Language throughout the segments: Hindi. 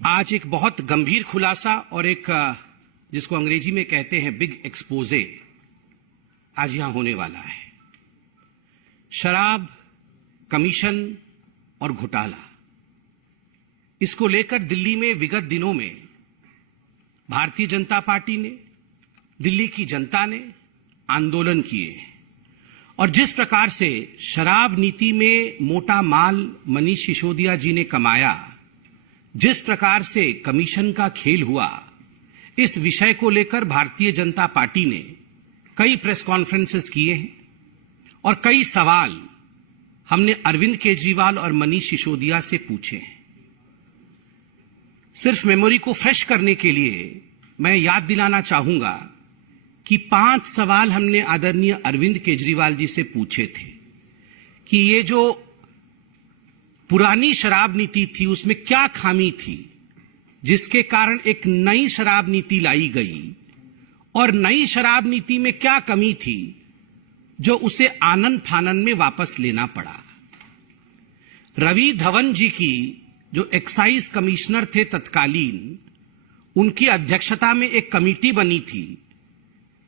आज एक बहुत गंभीर खुलासा और एक जिसको अंग्रेजी में कहते हैं बिग एक्सपोजे आज यहां होने वाला है। शराब, कमीशन और घोटाला, इसको लेकर दिल्ली में विगत दिनों में भारतीय जनता पार्टी ने, दिल्ली की जनता ने आंदोलन किए और जिस प्रकार से शराब नीति में मोटा माल मनीष सिसोदिया जी ने कमाया, जिस प्रकार से कमीशन का खेल हुआ, इस विषय को लेकर भारतीय जनता पार्टी ने कई प्रेस कॉन्फ्रेंसेस किए हैं और कई सवाल हमने अरविंद केजरीवाल और मनीष सिसोदिया से पूछे हैं। सिर्फ मेमोरी को फ्रेश करने के लिए मैं याद दिलाना चाहूंगा कि 5 सवाल हमने आदरणीय अरविंद केजरीवाल जी से पूछे थे कि ये जो पुरानी शराब नीति थी उसमें क्या खामी थी जिसके कारण एक नई शराब नीति लाई गई, और नई शराब नीति में क्या कमी थी जो उसे आनन फानन में वापस लेना पड़ा। रवि धवन जी की जो एक्साइज कमिश्नर थे तत्कालीन, उनकी अध्यक्षता में एक कमेटी बनी थी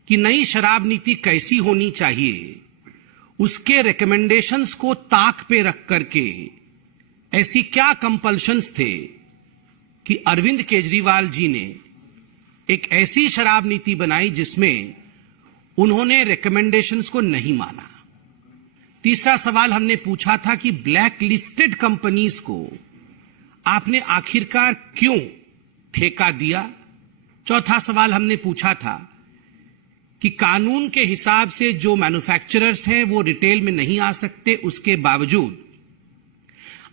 कि नई शराब नीति कैसी होनी चाहिए, उसके रिकमेंडेशंस को ताक पे रख करके ऐसी क्या कंपल्शंस थे कि अरविंद केजरीवाल जी ने एक ऐसी शराब नीति बनाई जिसमें उन्होंने रिकमेंडेशंस को नहीं माना। तीसरा सवाल हमने पूछा था कि ब्लैक लिस्टेड कंपनीज को आपने आखिरकार क्यों ठेका दिया। चौथा सवाल हमने पूछा था कि कानून के हिसाब से जो मैन्युफैक्चरर्स हैं वो रिटेल में नहीं आ सकते, उसके बावजूद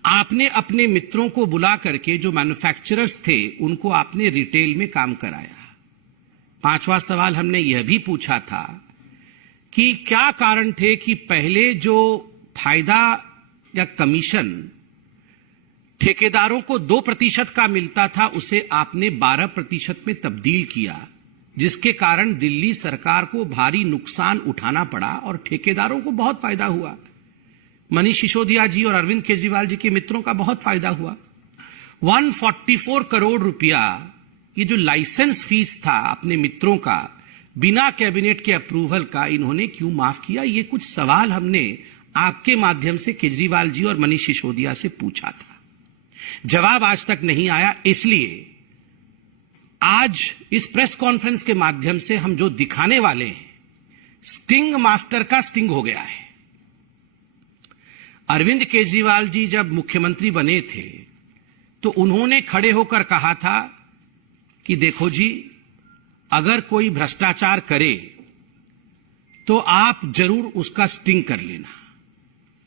आपने अपने मित्रों को बुला करके जो मैन्युफैक्चरर्स थे उनको आपने रिटेल में काम कराया। पांचवा सवाल हमने यह भी पूछा था कि क्या कारण थे कि पहले जो फायदा या कमीशन ठेकेदारों को 2% का मिलता था उसे आपने 12% में तब्दील किया, जिसके कारण दिल्ली सरकार को भारी नुकसान उठाना पड़ा और ठेकेदारों को बहुत फायदा हुआ। मनीष सिसोदिया जी और अरविंद केजरीवाल जी के मित्रों का बहुत फायदा हुआ। 144 करोड़ रुपया ये जो लाइसेंस फीस था अपने मित्रों का, बिना कैबिनेट के अप्रूवल का, इन्होंने क्यों माफ किया। ये कुछ सवाल हमने आपके माध्यम से केजरीवाल जी और मनीष सिसोदिया से पूछा था, जवाब आज तक नहीं आया। इसलिए आज इस प्रेस कॉन्फ्रेंस के माध्यम से हम जो दिखाने वाले हैं, स्टिंग मास्टर का स्टिंग हो गया है। अरविंद केजरीवाल जी जब मुख्यमंत्री बने थे तो उन्होंने खड़े होकर कहा था कि देखो जी, अगर कोई भ्रष्टाचार करे तो आप जरूर उसका स्टिंग कर लेना,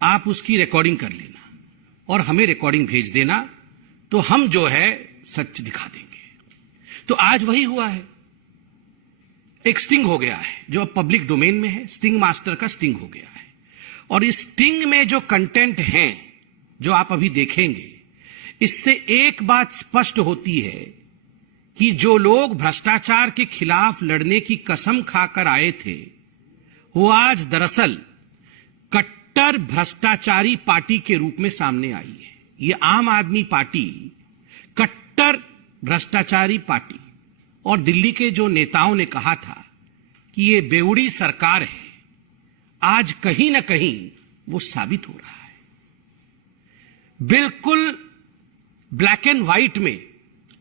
आप उसकी रिकॉर्डिंग कर लेना और हमें रिकॉर्डिंग भेज देना, तो हम जो है सच दिखा देंगे। तो आज वही हुआ है, एक स्टिंग हो गया है जो अब पब्लिक डोमेन में है, स्टिंग मास्टर का स्टिंग हो गया है। और इस स्टिंग में जो कंटेंट हैं जो आप अभी देखेंगे, इससे एक बात स्पष्ट होती है कि जो लोग भ्रष्टाचार के खिलाफ लड़ने की कसम खाकर आए थे, वो आज दरअसल कट्टर भ्रष्टाचारी पार्टी के रूप में सामने आई है। ये आम आदमी पार्टी कट्टर भ्रष्टाचारी पार्टी, और दिल्ली के जो नेताओं ने कहा था कि ये बेवड़ी सरकार है, आज कहीं ना कहीं वो साबित हो रहा है। बिल्कुल ब्लैक एंड व्हाइट में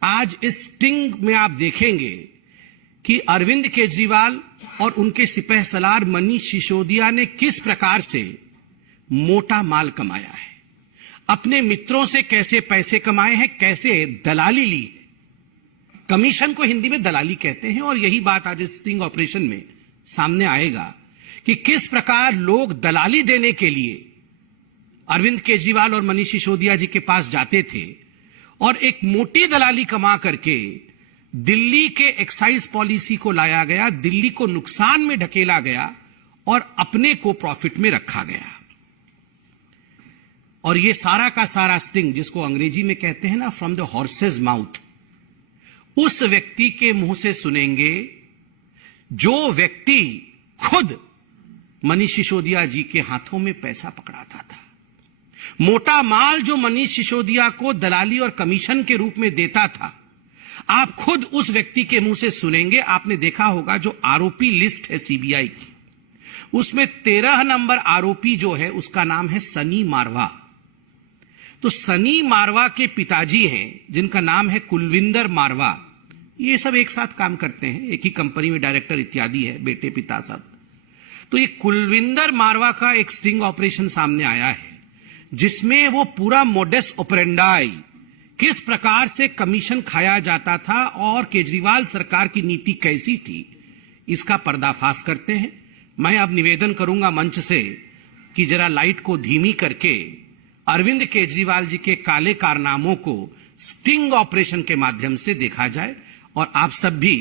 आज इस स्टिंग में आप देखेंगे कि अरविंद केजरीवाल और उनके सिपह सलार मनीष सिसोदिया ने किस प्रकार से मोटा माल कमाया है, अपने मित्रों से कैसे पैसे कमाए हैं, कैसे दलाली ली। कमीशन को हिंदी में दलाली कहते हैं और यही बात आज इस स्टिंग ऑपरेशन में सामने आएगा कि किस प्रकार लोग दलाली देने के लिए अरविंद केजरीवाल और मनीष सिसोदिया जी के पास जाते थे और एक मोटी दलाली कमा करके दिल्ली के एक्साइज पॉलिसी को लाया गया, दिल्ली को नुकसान में ढकेला गया और अपने को प्रॉफिट में रखा गया। और ये सारा का सारा स्टिंग, जिसको अंग्रेजी में कहते हैं ना फ्रॉम द हॉर्सेज माउथ, उस व्यक्ति के मुंह से सुनेंगे जो व्यक्ति खुद मनीष सिसोदिया जी के हाथों में पैसा पकड़ाता था, मोटा माल जो मनीष सिसोदिया को दलाली और कमीशन के रूप में देता था, आप खुद उस व्यक्ति के मुंह से सुनेंगे। आपने देखा होगा जो आरोपी लिस्ट है सीबीआई की, उसमें 13 नंबर आरोपी जो है उसका नाम है सनी मारवा। तो सनी मारवा के पिताजी हैं जिनका नाम है कुलविंदर मारवा, ये सब एक साथ काम करते हैं, एक ही कंपनी में डायरेक्टर इत्यादि है, बेटे पिता सब। तो ये कुलविंदर मारवा का एक स्टिंग ऑपरेशन सामने आया है जिसमें वो पूरा मोडस ऑपरेंडाई, किस प्रकार से कमीशन खाया जाता था और केजरीवाल सरकार की नीति कैसी थी, इसका पर्दाफाश करते हैं। मैं अब निवेदन करूंगा मंच से कि जरा लाइट को धीमी करके अरविंद केजरीवाल जी के काले कारनामों को स्टिंग ऑपरेशन के माध्यम से देखा जाए, और आप सब भी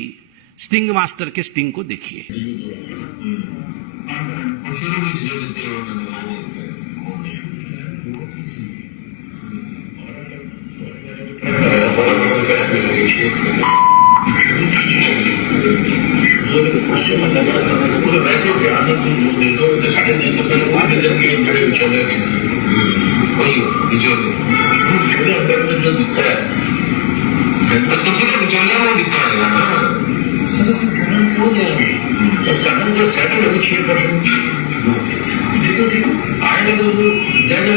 स्टिंग मास्टर के स्टिंग को देखिए। वैसे ध्यान दे दो, साढ़े दिन तो पहले वहां बड़े उछले छोटे अंदर में जो दिखता है तो सीधे बिचौलिया में दिखता है ना, सदन क्यों जाएंगे, सदन जो सेटल है 6% जिनको आएगा तो जाएगा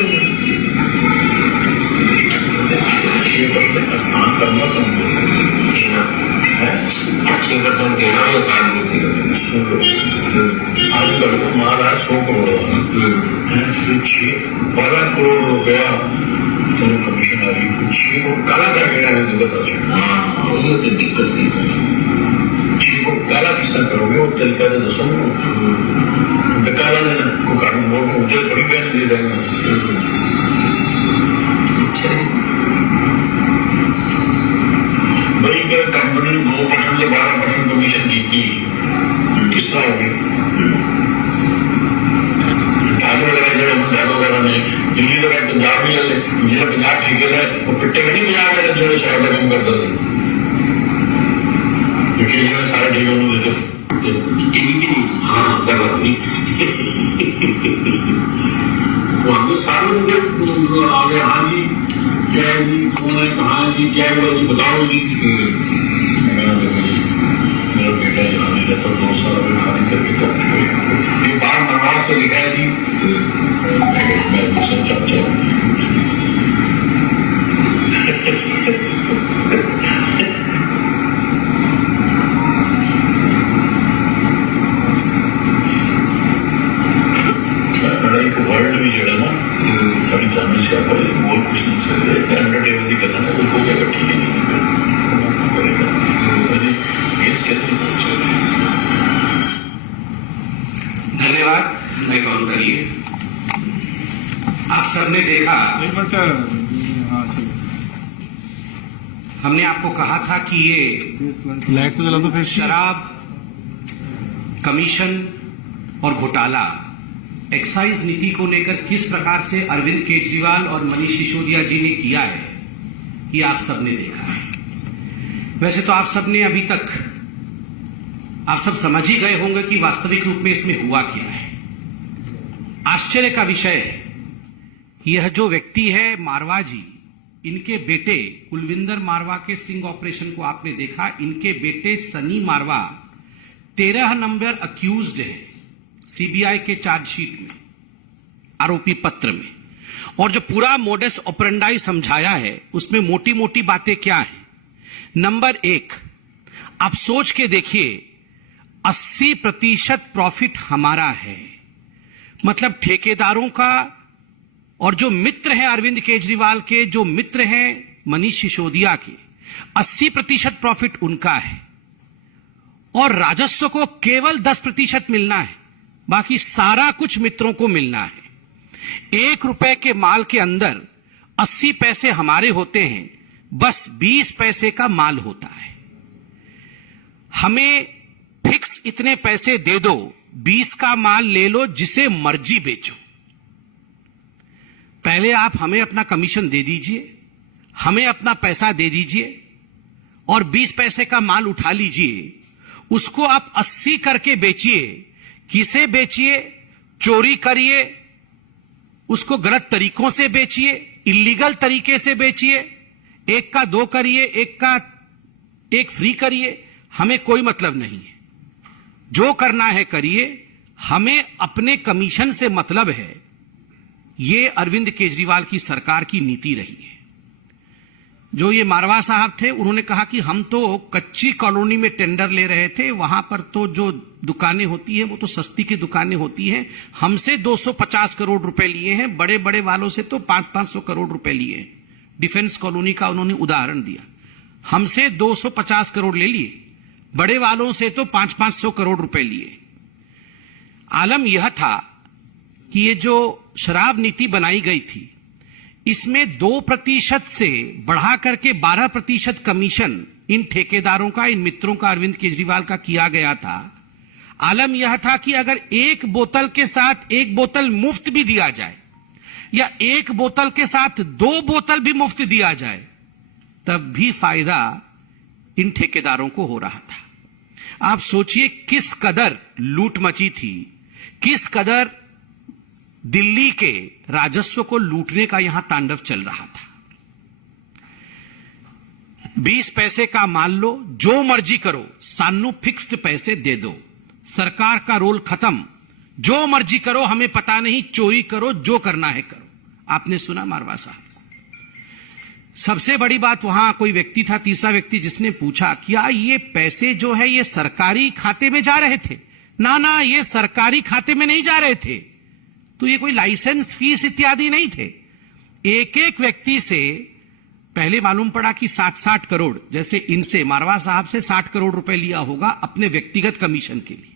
6% आसान करना समझो, 6% देना वो काम नहीं थी। आज कल को महाराज 100 करोड़ 12 करोड़ रुपया कमीशन आ रही, कुछ काला करके तो दिक्कत सही से को काला किस्सा करोगे वो तरीका तो दसो काला देना को कारण मोड़ को मुझे थोड़ी पहन दे देगा। भाई अगर कंपनी 2% से 12% कमीशन की किस तरह होगी, वगैरह ने दिल्ली लगा पंजाब में ले जिला पंजाब ठेके है वो पिट्टे में नहीं पंजाब वाले जो शराब का काम करता था, क्योंकि इन्होंने सारे ठेके उन्होंने देते हाँ गलत थी वो सारे मुझे आ गए, हाँ जी क्या है जी, कौन है, कहाँ है जी, क्या हुआ जी, बताओ जी। मेरा बेटा यहाँ नहीं रहता, 2 साल अभी खाने करके ये बार नवाज तो लिखा है जी, मैं सच्चा एक वर्ल्ड भी जड़ा ना सारी जानने से आप और कुछ नहीं सकते, अंडर टेबल की करना है उसको क्या ठीक है नहीं करेगा केस कैसे। धन्यवाद, मैं कॉल करिए। आप सबने देखा, हमने आपको कहा था कि ये लाइट तो जला दो फिर। शराब, कमीशन और घोटाला, एक्साइज नीति को लेकर किस प्रकार से अरविंद केजरीवाल और मनीष सिसोदिया जी ने किया है, ये आप सबने देखा है। वैसे तो आप सबने अभी तक आप सब समझ ही गए होंगे कि वास्तविक रूप में इसमें हुआ क्या है। आश्चर्य का विषय है, यह जो व्यक्ति है मारवा जी, इनके बेटे कुलविंदर मारवा के स्टिंग ऑपरेशन को आपने देखा। इनके बेटे सनी मारवा 13 नंबर अक्यूज्ड है सीबीआई के चार्जशीट में, आरोपी पत्र में, और जो पूरा मोडस ऑपरेंडाई समझाया है उसमें मोटी मोटी बातें क्या है। नंबर 1, आप सोच के देखिए, 80% प्रॉफिट हमारा है, मतलब ठेकेदारों का, और जो मित्र हैं अरविंद केजरीवाल के, जो मित्र हैं मनीष सिसोदिया के, 80% प्रॉफिट उनका है, और राजस्व को केवल 10% मिलना है, बाकी सारा कुछ मित्रों को मिलना है। 1 रुपए के माल के अंदर 80 पैसे हमारे होते हैं, बस 20 पैसे का माल होता है। हमें फिक्स इतने पैसे दे दो, 20 का माल ले लो, जिसे मर्जी बेचो। पहले आप हमें अपना कमीशन दे दीजिए, हमें अपना पैसा दे दीजिए, और 20 पैसे का माल उठा लीजिए, उसको आप 80 करके बेचिए। किसे बेचिए? चोरी करिए, उसको गलत तरीकों से बेचिए, इलीगल तरीके से बेचिए, एक का दो करिए, एक फ्री करिए, हमें कोई मतलब नहीं है। जो करना है करिए, हमें अपने कमीशन से मतलब है। ये अरविंद केजरीवाल की सरकार की नीति रही है। जो ये मारवा साहब थे, उन्होंने कहा कि हम तो कच्ची कॉलोनी में टेंडर ले रहे थे, वहां पर तो जो दुकानें होती हैं वो तो सस्ती की दुकानें होती हैं, हमसे 250 करोड़ रुपए लिए हैं, बड़े बड़े वालों से तो 500-500 करोड़ रुपए लिए हैं। डिफेंस कॉलोनी का उन्होंने उदाहरण दिया। हमसे 250 करोड़ ले लिए, बड़े वालों से तो 500-500 करोड़ रुपए लिए। आलम यह था कि ये जो शराब नीति बनाई गई थी, इसमें 2% से बढ़ा करके 12% कमीशन इन ठेकेदारों का, इन मित्रों का, अरविंद केजरीवाल का किया गया था। आलम यह था कि अगर एक बोतल के साथ एक बोतल मुफ्त भी दिया जाए या एक बोतल के साथ 2 बोतल भी मुफ्त दिया जाए, तब भी फायदा इन ठेकेदारों को हो रहा था। आप सोचिए किस कदर लूट मची थी, किस कदर दिल्ली के राजस्व को लूटने का यहां तांडव चल रहा था। 20 पैसे का मान लो, जो मर्जी करो, सानू फिक्स्ड पैसे दे दो, सरकार का रोल खत्म, जो मर्जी करो, हमें पता नहीं, चोरी करो, जो करना है करो। आपने सुना मारवा साहब को। सबसे बड़ी बात, वहां कोई व्यक्ति था, तीसरा व्यक्ति, जिसने पूछा क्या ये पैसे जो है ये सरकारी खाते में जा रहे थे? ना, ये सरकारी खाते में नहीं जा रहे थे, तो ये कोई लाइसेंस फीस इत्यादि नहीं थे। एक एक व्यक्ति से पहले मालूम पड़ा कि 60-60 करोड़, जैसे इनसे मारवा साहब से 60 करोड़ रुपए लिया होगा अपने व्यक्तिगत कमीशन के लिए।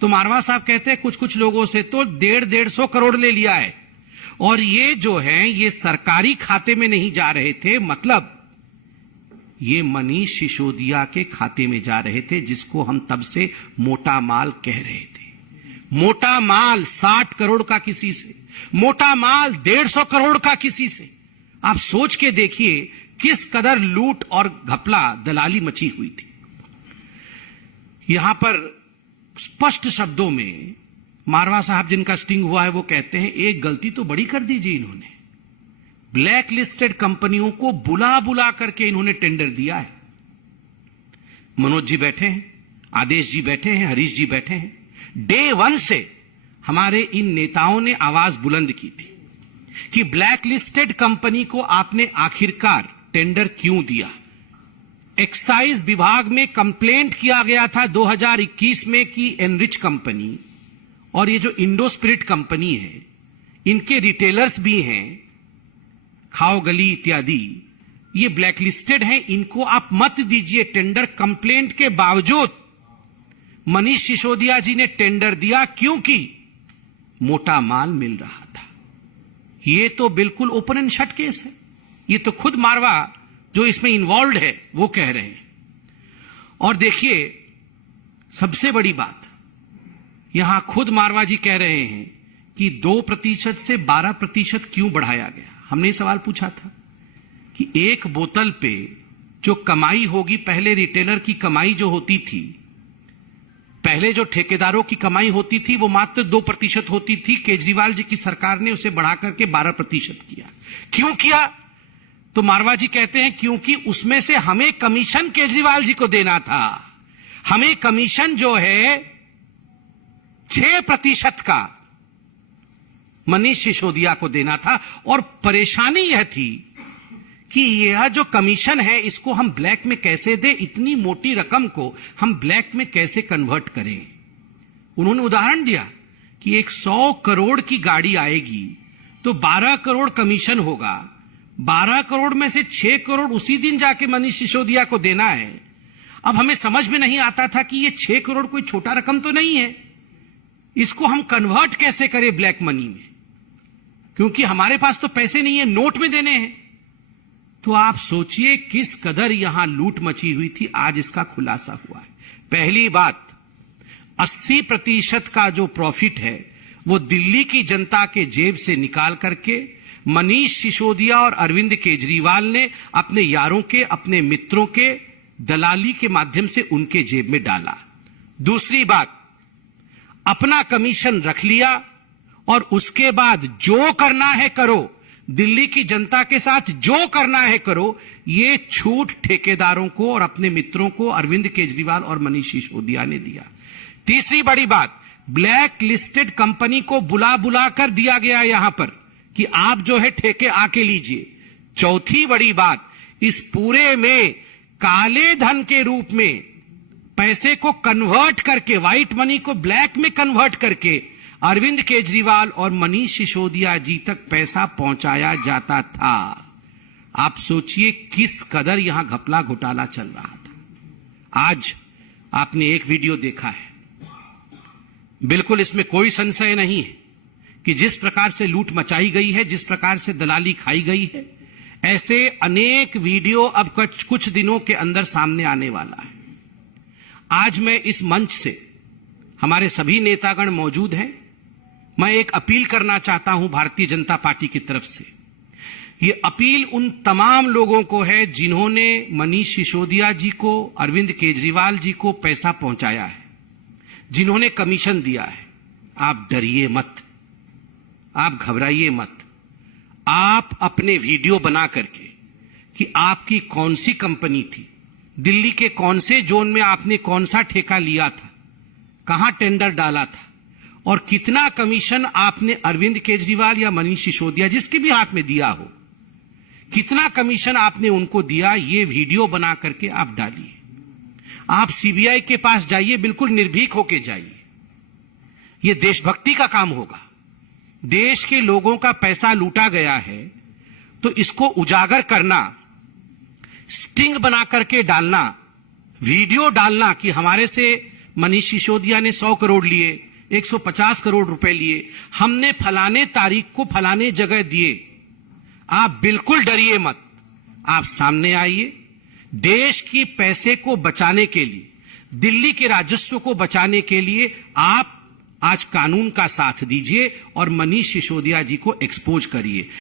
तो मारवा साहब कहते हैं कुछ लोगों से तो 150-150 करोड़ ले लिया है, और ये जो है ये सरकारी खाते में नहीं जा रहे थे, मतलब ये मनीष सिसोदिया के खाते में जा रहे थे, जिसको हम तब से मोटा माल कह रहे थे। मोटा माल 60 करोड़ का किसी से, मोटा माल 150 करोड़ का किसी से। आप सोच के देखिए किस कदर लूट और घपला, दलाली मची हुई थी। यहां पर स्पष्ट शब्दों में मारवा साहब, जिनका स्टिंग हुआ है, वो कहते हैं एक गलती तो बड़ी कर दीजिए इन्होंने, ब्लैक लिस्टेड कंपनियों को बुला बुला करके इन्होंने टेंडर दिया है। मनोज जी बैठे हैं, आदेश जी बैठे हैं, हरीश जी बैठे हैं। डे 1 से हमारे इन नेताओं ने आवाज बुलंद की थी कि ब्लैक लिस्टेड कंपनी को आपने आखिरकार टेंडर क्यों दिया। एक्साइज विभाग में कंप्लेंट किया गया था 2021 में कि एनरिच कंपनी और ये जो इंडो स्पिरिट कंपनी है, इनके रिटेलर्स भी हैं, खाओ गली इत्यादि, ये ब्लैक लिस्टेड हैं, इनको आप मत दीजिए टेंडर। कंप्लेंट के बावजूद मनीष सिसोदिया जी ने टेंडर दिया, क्योंकि मोटा माल मिल रहा था। ये तो बिल्कुल ओपन एंड शट केस है। ये तो खुद मारवा जो इसमें इन्वॉल्व है वो कह रहे हैं। और देखिए सबसे बड़ी बात, यहां खुद मारवा जी कह रहे हैं कि 2% से 12% क्यों बढ़ाया गया। हमने सवाल पूछा था कि एक बोतल पे जो कमाई होगी, पहले रिटेलर की कमाई जो होती थी, पहले जो ठेकेदारों की कमाई होती थी वो मात्र 2% होती थी। केजरीवाल जी की सरकार ने उसे बढ़ा करके 12% किया। क्यों किया? तो मारवा जी कहते हैं क्योंकि उसमें से हमें कमीशन केजरीवाल जी को देना था। हमें कमीशन जो है 6% का मनीष सिसोदिया को देना था, और परेशानी यह थी कि यह जो कमीशन है इसको हम ब्लैक में कैसे दें, इतनी मोटी रकम को हम ब्लैक में कैसे कन्वर्ट करें। उन्होंने उदाहरण दिया कि 100 करोड़ की गाड़ी आएगी तो 12 करोड़ कमीशन होगा, 12 करोड़ में से 6 करोड़ उसी दिन जाके मनीष सिसोदिया को देना है। अब हमें समझ में नहीं आता था कि ये 6 करोड़ कोई छोटा रकम तो नहीं है, इसको हम कन्वर्ट कैसे करें ब्लैक मनी में, क्योंकि हमारे पास तो पैसे नहीं है, नोट में देने हैं। तो आप सोचिए किस कदर यहां लूट मची हुई थी। आज इसका खुलासा हुआ है। पहली बात, 80% का जो प्रॉफिट है वो दिल्ली की जनता के जेब से निकाल करके मनीष सिसोदिया और अरविंद केजरीवाल ने अपने यारों के, अपने मित्रों के दलाली के माध्यम से उनके जेब में डाला। दूसरी बात, अपना कमीशन रख लिया और उसके बाद जो करना है करो, दिल्ली की जनता के साथ जो करना है करो। ये छूट ठेकेदारों को और अपने मित्रों को अरविंद केजरीवाल और मनीष सिसोदिया ने दिया। तीसरी बड़ी बात, ब्लैक लिस्टेड कंपनी को बुला बुला कर दिया गया यहां पर कि आप जो है ठेके आके लीजिए। चौथी बड़ी बात, इस पूरे में काले धन के रूप में पैसे को कन्वर्ट करके, व्हाइट मनी को ब्लैक में कन्वर्ट करके अरविंद केजरीवाल और मनीष सिसोदिया जी तक पैसा पहुंचाया जाता था। आप सोचिए किस कदर यहां घपला घोटाला चल रहा था। आज आपने एक वीडियो देखा है, बिल्कुल इसमें कोई संशय नहीं है कि जिस प्रकार से लूट मचाई गई है, जिस प्रकार से दलाली खाई गई है, ऐसे अनेक वीडियो अब कुछ दिनों के अंदर सामने आने वाला है। आज मैं इस मंच से, हमारे सभी नेतागण मौजूद हैं, मैं एक अपील करना चाहता हूं भारतीय जनता पार्टी की तरफ से। ये अपील उन तमाम लोगों को है जिन्होंने मनीष सिसोदिया जी को, अरविंद केजरीवाल जी को पैसा पहुंचाया है, जिन्होंने कमीशन दिया है। आप डरिए मत, आप घबराइए मत। आप अपने वीडियो बना करके कि आपकी कौन सी कंपनी थी, दिल्ली के कौन से जोन में आपने कौन सा ठेका लिया था, कहां टेंडर डाला था और कितना कमीशन आपने अरविंद केजरीवाल या मनीष सिसोदिया, जिसके भी हाथ में दिया हो, कितना कमीशन आपने उनको दिया, ये वीडियो बना करके आप डालिए। आप सीबीआई के पास जाइए, बिल्कुल निर्भीक होके जाइए। ये देशभक्ति का काम होगा। देश के लोगों का पैसा लूटा गया है तो इसको उजागर करना, स्टिंग बना करके डालना, वीडियो डालना कि हमारे से मनीष सिसोदिया ने 100 करोड़ लिए, 150 करोड़ रुपए लिए, हमने फलाने तारीख को फलाने जगह दिए। आप बिल्कुल डरिए मत, आप सामने आइए। देश की पैसे को बचाने के लिए, दिल्ली के राजस्व को बचाने के लिए आप आज कानून का साथ दीजिए और मनीष सिसोदिया जी को एक्सपोज करिए।